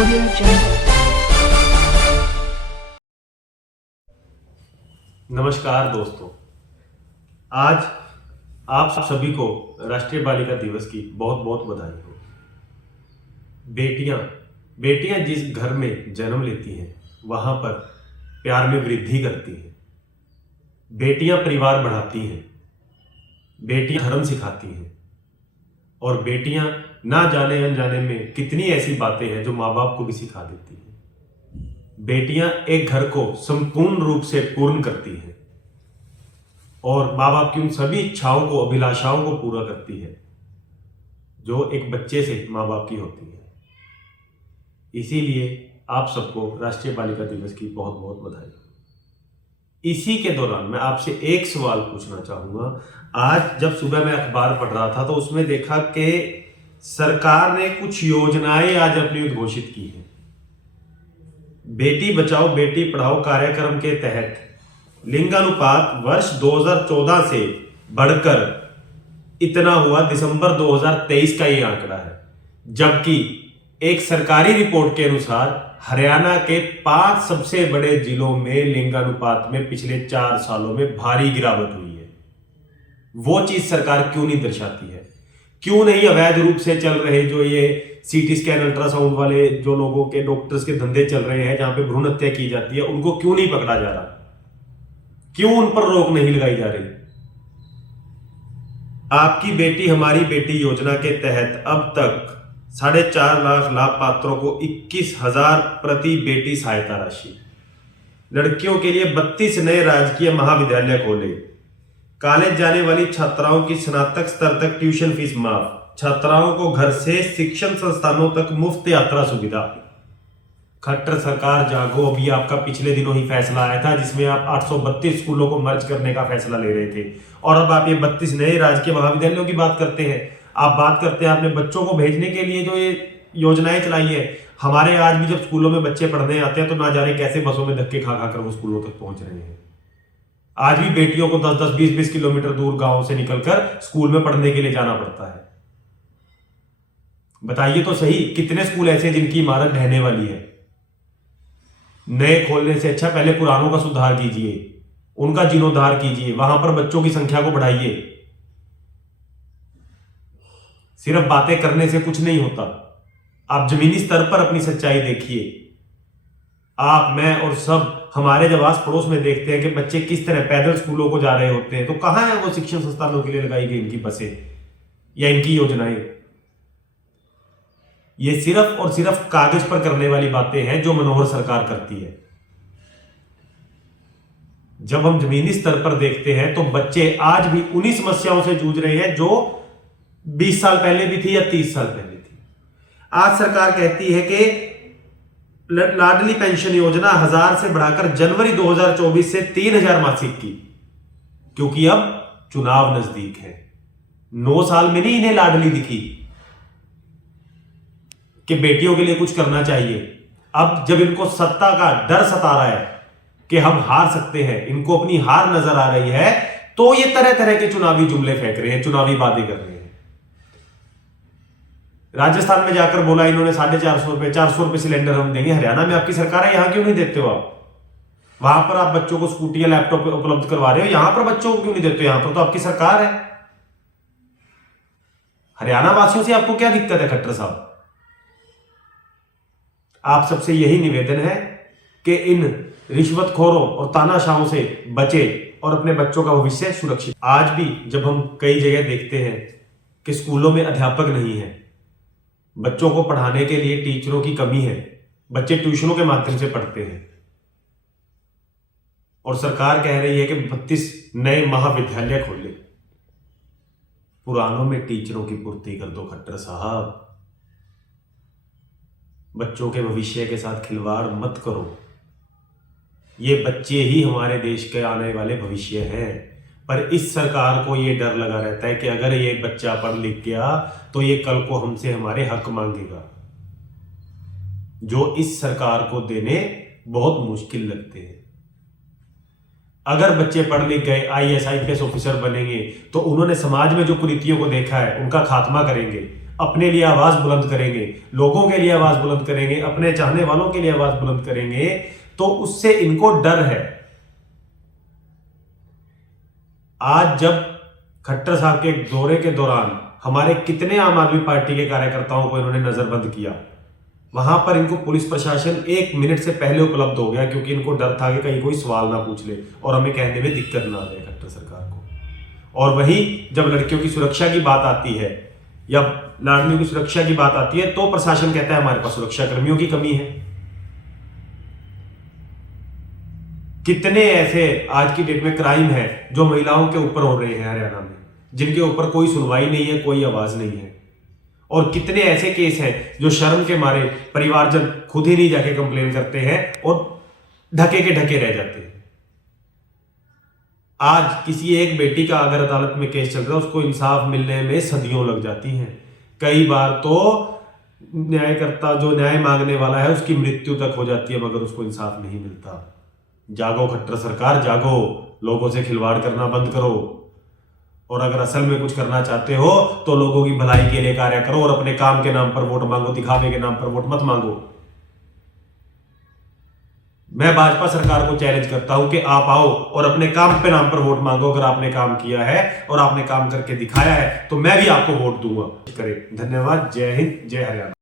Audio Jungle. नमस्कार दोस्तों, आज आप सभी को राष्ट्रीय बालिका दिवस की बहुत बहुत बधाई हो। बेटियां जिस घर में जन्म लेती हैं वहां पर प्यार में वृद्धि करती हैं। बेटियां परिवार बढ़ाती हैं, बेटियां धर्म सिखाती हैं और बेटियां ना जाने अनजाने में कितनी ऐसी बातें हैं जो माँ बाप को भी सिखा देती हैं। बेटियां एक घर को संपूर्ण रूप से पूर्ण करती हैं और माँ बाप की उन सभी इच्छाओं को, अभिलाषाओं को पूरा करती है जो एक बच्चे से माँ बाप की होती है। इसीलिए आप सबको राष्ट्रीय बालिका दिवस की बहुत बहुत बधाई। इसी के दौरान मैं आपसे एक सवाल पूछना चाहूंगा। आज जब सुबह मैं अखबार पढ़ रहा था तो उसमें देखा कि सरकार ने कुछ योजनाएं आज अपनी उद्घोषित की हैं। बेटी बचाओ बेटी पढ़ाओ कार्यक्रम के तहत लिंगानुपात वर्ष 2014 से बढ़कर इतना हुआ दिसंबर 2023 का ये आंकड़ा है, जबकि एक सरकारी रिपोर्ट के अनुसार हरियाणा के 5 सबसे बड़े जिलों में लिंगानुपात में पिछले 4 सालों में भारी गिरावट हुई है। वो चीज सरकार क्यों नहीं दर्शाती है? क्यों नहीं अवैध रूप से चल रहे जो ये सीटी स्कैन अल्ट्रासाउंड वाले जो लोगों के डॉक्टर्स के धंधे चल रहे हैं जहां पे भ्रूण हत्या की जाती है, उनको क्यों नहीं पकड़ा जा रहा? क्यों उन पर रोक नहीं लगाई जा रही? आपकी बेटी हमारी बेटी योजना के तहत अब तक 4.5 लाख लाभपात्रों को 21,000 प्रति बेटी सहायता राशि, लड़कियों के लिए 32 नए राजकीय महाविद्यालय खोले, कॉलेज जाने वाली छात्राओं की स्नातक स्तर तक ट्यूशन फीस माफ, छात्राओं को घर से शिक्षण संस्थानों तक मुफ्त यात्रा सुविधा। खट्टर सरकार जागो, अभी आपका पिछले दिनों ही फैसला आया था जिसमें आप 832 स्कूलों को मर्ज करने का फैसला ले रहे थे और अब आप ये 32 नए राजकीय महाविद्यालयों की बात करते हैं। आप बात करते हैं आपने बच्चों को भेजने के लिए जो ये योजनाएं चलाई है। हमारे आज भी जब स्कूलों में बच्चे पढ़ने आते हैं तो ना जाने कैसे बसों में धक्के खा खा कर वो स्कूलों तक पहुंच रहे हैं। आज भी बेटियों को 10-10, 20-20 किलोमीटर दूर गांव से निकलकर स्कूल में पढ़ने के लिए जाना पड़ता है। बताइए तो सही, कितने स्कूल ऐसे हैं जिनकी इमारत ढहने वाली है? नए खोलने से अच्छा पहले पुरानों का सुधार कीजिए, उनका जीर्णोद्धार कीजिए, वहां पर बच्चों की संख्या को बढ़ाइए। सिर्फ बातें करने से कुछ नहीं होता। आप जमीनी स्तर पर अपनी सच्चाई देखिए। आप, मैं और सब हमारे जब आस पड़ोस में देखते हैं कि बच्चे किस तरह पैदल स्कूलों को जा रहे होते हैं, तो कहां है वो शिक्षण संस्थानों के लिए लगाई गई इनकी बसें या इनकी योजनाएं? ये सिर्फ और सिर्फ कागज पर करने वाली बातें हैं जो मनोहर सरकार करती है। जब हम जमीनी स्तर पर देखते हैं तो बच्चे आज भी उन्हीं समस्याओं से जूझ रहे हैं जो 20 साल पहले भी थी या 30 साल पहले थी। आज सरकार कहती है कि लाडली पेंशन योजना 1000 से बढ़ाकर जनवरी 2024 से 3000 मासिक की, क्योंकि अब चुनाव नजदीक है। 9 साल में नहीं इन्हें लाडली दिखी कि बेटियों के लिए कुछ करना चाहिए। अब जब इनको सत्ता का डर सता रहा है कि हम हार सकते हैं, इनको अपनी हार नजर आ रही है, तो ये तरह तरह के चुनावी जुमले फेंक रहे हैं, चुनावी वादे कर रहे हैं। राजस्थान में जाकर बोला इन्होंने 450 रुपए, 400 रुपए सिलेंडर हम देंगे। हरियाणा में आपकी सरकार है, यहां क्यों नहीं देते हो आप? वहां पर आप बच्चों को स्कूटी या लैपटॉप उपलब्ध करवा रहे हो, यहां पर बच्चों को क्यों नहीं देते हो? यहां पर तो आपकी सरकार है। हरियाणा वासियों से आपको क्या दिक्कत है खट्टर साहब? आप सबसे यही निवेदन है कि इन रिश्वतखोरों और तानाशाहों से बचे और अपने बच्चों का भविष्य सुरक्षित। आज भी जब हम कई जगह देखते हैं कि स्कूलों में अध्यापक नहीं है, बच्चों को पढ़ाने के लिए टीचरों की कमी है, बच्चे ट्यूशनों के माध्यम से पढ़ते हैं और सरकार कह रही है कि 32 नए महाविद्यालय खोले। पुरानों में टीचरों की पूर्ति कर दो खट्टर साहब। बच्चों के भविष्य के साथ खिलवाड़ मत करो। ये बच्चे ही हमारे देश के आने वाले भविष्य हैं, पर इस सरकार को ये डर लगा रहता है कि अगर ये बच्चा पढ़ लिख गया तो ये कल को हमसे हमारे हक मांगेगा, जो इस सरकार को देने बहुत मुश्किल लगते हैं। अगर बच्चे पढ़ लिख गए, IAS IPS ऑफिसर बनेंगे तो उन्होंने समाज में जो कुरीतियों को देखा है उनका खात्मा करेंगे। अपने लिए आवाज बुलंद करेंगे, लोगों के लिए आवाज बुलंद करेंगे, अपने चाहने वालों के लिए आवाज बुलंद करेंगे, तो उससे इनको डर है। आज जब खट्टर साहब के दौरे के दौरान हमारे कितने आम आदमी पार्टी के कार्यकर्ताओं को इन्होंने नजरबंद किया, वहां पर इनको पुलिस प्रशासन 1 मिनट से पहले उपलब्ध हो गया, क्योंकि इनको डर था कि कहीं कोई सवाल ना पूछ ले और हमें कहने में दिक्कत ना आ जाए खट्टर सरकार को। और वहीं जब लड़कियों की सुरक्षा की बात आती है या लाडलियों की सुरक्षा की बात आती है, तो प्रशासन कहता है हमारे पास सुरक्षा कर्मियों की कमी है। कितने ऐसे आज की डेट में क्राइम है जो महिलाओं के ऊपर हो रहे हैं हरियाणा में, जिनके ऊपर कोई सुनवाई नहीं है, कोई आवाज नहीं है। और कितने ऐसे केस हैं जो शर्म के मारे परिवारजन खुद ही नहीं जाके कंप्लेन करते हैं और ढके के ढके रह जाते हैं। आज किसी एक बेटी का अगर अदालत में केस चल रहा है, उसको इंसाफ मिलने में सदियों लग जाती हैं। कई बार तो न्यायकर्ता जो न्याय मांगने वाला है उसकी मृत्यु तक हो जाती है, मगर उसको इंसाफ नहीं मिलता। जागो खट्टर सरकार, जागो, लोगों से खिलवाड़ करना बंद करो, और अगर असल में कुछ करना चाहते हो तो लोगों की भलाई के लिए कार्य करो और अपने काम के नाम पर वोट मांगो, दिखावे के नाम पर वोट मत मांगो। मैं भाजपा सरकार को चैलेंज करता हूं कि आप आओ और अपने काम पे नाम पर वोट मांगो। अगर आपने काम किया है और आपने काम करके दिखाया है तो मैं भी आपको वोट दूंगा। करें। धन्यवाद। जय हिंद, जय हरियाणा।